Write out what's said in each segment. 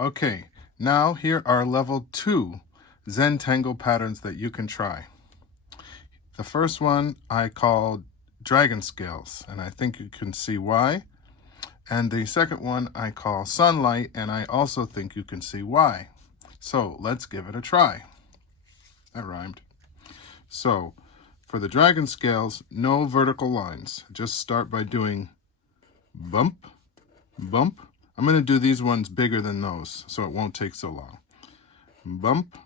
Okay, now here are level 2 Zentangle patterns that you can try. The first one I called dragon scales, and I think you can see why. And the second one I call sunlight, and I also think you can see why. So let's give it a try. That rhymed. So for the dragon scales, no vertical lines. Just start by doing bump, bump. I'm going to do these ones bigger than those, so it won't take so long. Bump,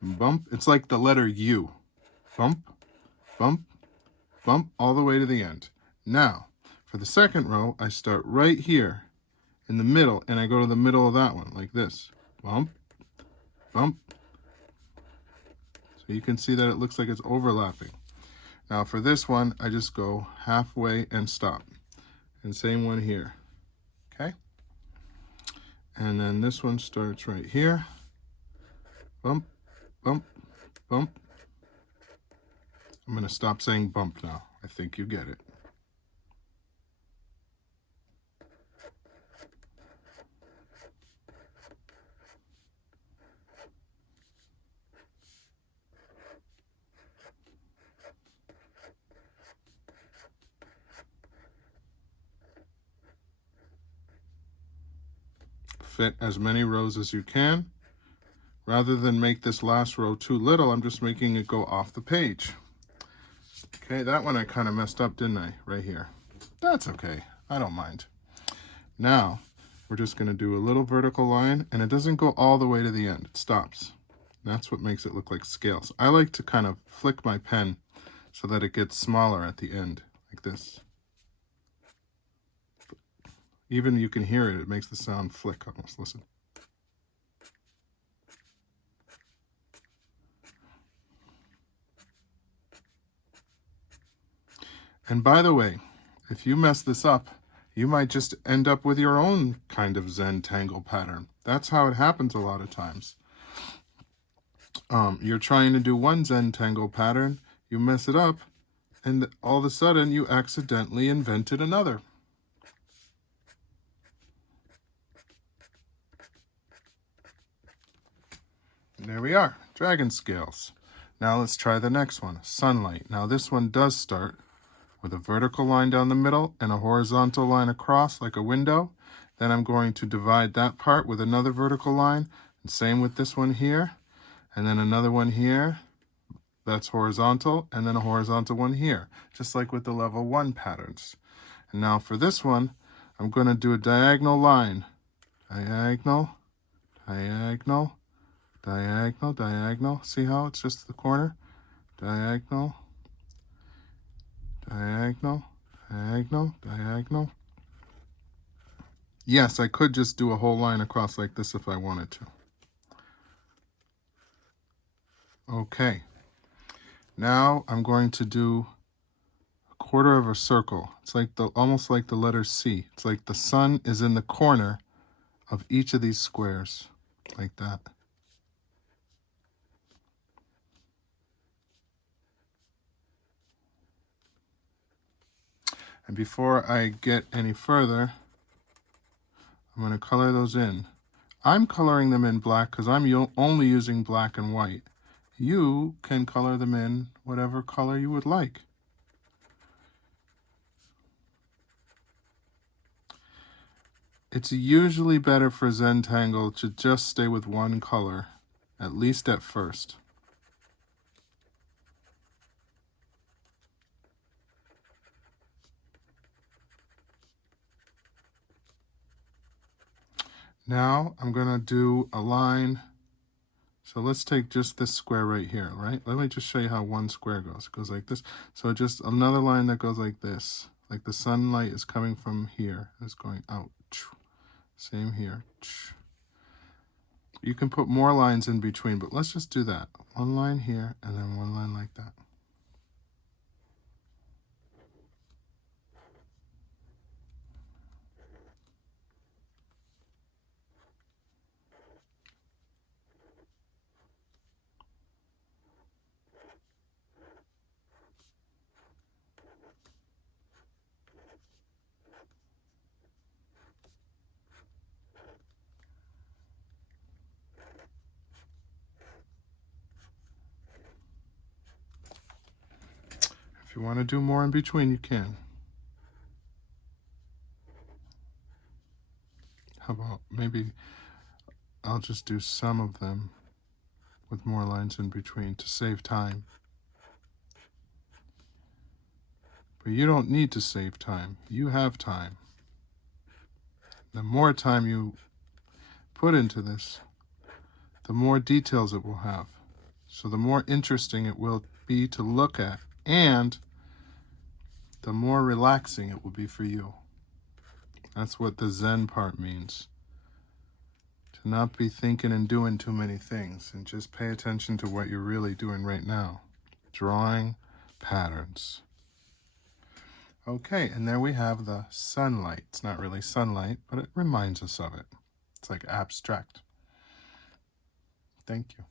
bump. It's like the letter U. Bump, bump, bump, all the way to the end. Now, for the second row, I start right here in the middle, and I go to the middle of that one, like this. Bump, bump. So you can see that it looks like it's overlapping. Now for this one, I just go halfway and stop. And same one here, okay? And then this one starts right here. Bump, bump, bump. I'm gonna stop saying bump now. I think you get it. Fit as many rows as you can. Rather than make this last row too little, I'm just making it go off the page. Okay, that one I kind of messed up, didn't I? Right here. That's okay. I don't mind. Now, we're just going to do a little vertical line, and it doesn't go all the way to the end. It stops. That's what makes it look like scales. I like to kind of flick my pen so that it gets smaller at the end, like this. Even you can hear it. It makes the sound flick almost. Listen. And by the way, if you mess this up, you might just end up with your own kind of Zentangle pattern. That's how it happens a lot of times. You're trying to do one Zentangle pattern, you mess it up, and all of a sudden you accidentally invented another. And there we are, dragon scales. Now let's try the next one, sunlight. Now this one does start with a vertical line down the middle and a horizontal line across like a window. Then I'm going to divide that part with another vertical line, and same with this one here, and then another one here. That's horizontal, and then a horizontal one here, just like with the level 1 patterns. And now for this one, I'm going to do a diagonal line. Diagonal, diagonal, diagonal, diagonal. See how it's just the corner? Diagonal, diagonal, diagonal, diagonal. Yes, I could just do a whole line across like this if I wanted to. Okay. Now I'm going to do a quarter of a circle. It's like almost like the letter C. It's like the sun is in the corner of each of these squares, like that. And before I get any further, I'm going to color those in. I'm coloring them in black because I'm only using black and white. You can color them in whatever color you would like. It's usually better for Zentangle to just stay with one color, at least at first. Now I'm going to do a line. So let's take just this square right here, right? Let me just show you how one square goes. It goes like this. So just another line that goes like this. Like the sunlight is coming from here. It's going out. Same here. You can put more lines in between, but let's just do that. One line here and then one line like that. If you want to do more in between, you can. How about maybe I'll just do some of them with more lines in between to save time. But you don't need to save time. You have time. The more time you put into this, the more details it will have. So the more interesting it will be to look at, and the more relaxing it will be for you. That's what the Zen part means. To not be thinking and doing too many things, and just pay attention to what you're really doing right now. Drawing patterns. Okay, and there we have the sunlight. It's not really sunlight, but it reminds us of it. It's like abstract. Thank you.